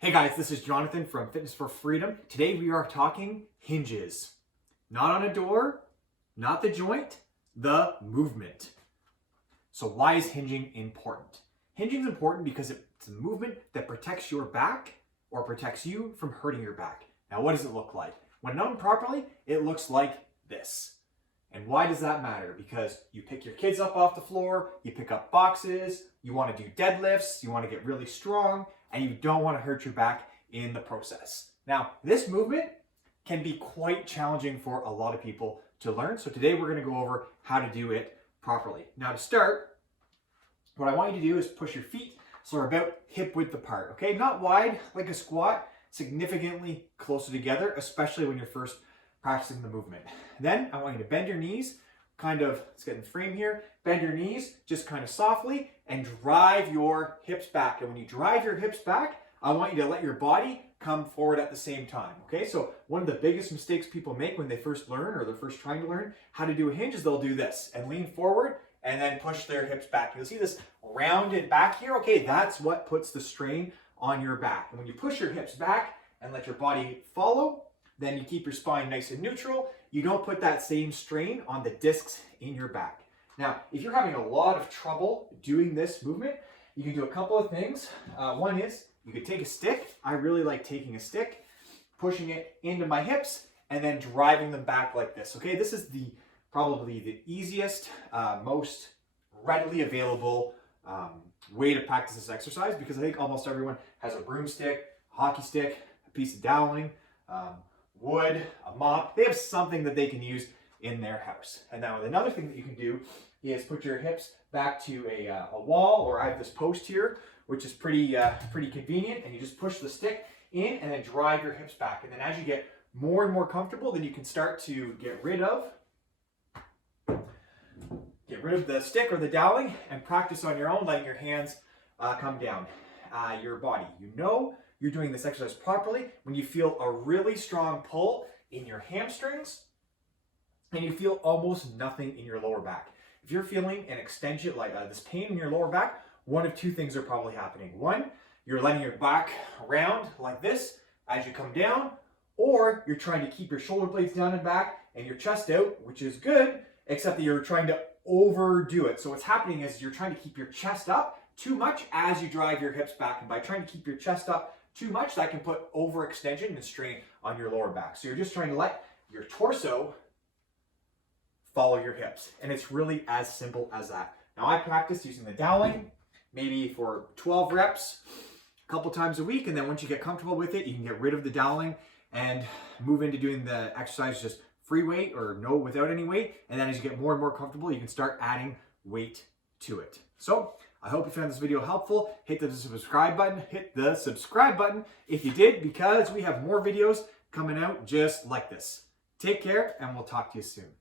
Hey guys, this is Jonathan from Fitness for Freedom. Today we are talking hinges. Not on a door, not the joint, the movement. So why is hinging important? Hinging is important because it's a movement that protects your back or protects you from hurting your back. Now what does it look like? When done properly, it looks like this. And why does that matter? Because you pick your kids up off the floor, you pick up boxes, you want to do deadlifts, you want to get really strong, and you don't want to hurt your back in the process. Now, this movement can be quite challenging for a lot of people to learn. So today we're going to go over how to do it properly. Now to start, what I want you to do is push your feet so they're about hip width apart, okay? Not wide like a squat, significantly closer together, especially when you're first practicing the movement. Then I want you to bend your knees, let's get in frame here, bend your knees just kind of softly and drive your hips back. And when you drive your hips back, I want you to let your body come forward at the same time, okay? So one of the biggest mistakes people make when they first learn or they're first trying to learn how to do a hinge is they'll do this and lean forward and then push their hips back. You'll see this rounded back here, okay? That's what puts the strain on your back. And when you push your hips back and let your body follow, then you keep your spine nice and neutral. You don't put that same strain on the discs in your back. Now, if you're having a lot of trouble doing this movement, you can do a couple of things. One is you could take a stick. I really like taking a stick, pushing it into my hips, and then driving them back like this. Okay, this is probably the easiest, most readily available way to practice this exercise, because I think almost everyone has a broomstick, a hockey stick, a piece of doweling, wood, a mop. They have something that they can use in their house. And now another thing that you can do is put your hips back to a wall, or I have this post here, which is pretty convenient, and you just push the stick in and then drive your hips back. And then as you get more and more comfortable, then you can start to get rid of the stick or the doweling and practice on your own, letting your hands come down your body. You know you're doing this exercise properly when you feel a really strong pull in your hamstrings and you feel almost nothing in your lower back. If you're feeling an extension, like this pain in your lower back, one of two things are probably happening. One, you're letting your back round like this as you come down, or you're trying to keep your shoulder blades down and back and your chest out, which is good, except that you're trying to overdo it. So what's happening is you're trying to keep your chest up too much as you drive your hips back. And by trying to keep your chest up too much, that can put overextension and strain on your lower back. So you're just trying to let your torso follow your hips. And it's really as simple as that. Now I practice using the doweling, maybe for 12 reps, a couple times a week. And then once you get comfortable with it, you can get rid of the doweling and move into doing the exercise just free weight or without any weight. And then as you get more and more comfortable, you can start adding weight to it. So I hope you found this video helpful. Hit the subscribe button if you did, because we have more videos coming out just like this. Take care, and we'll talk to you soon.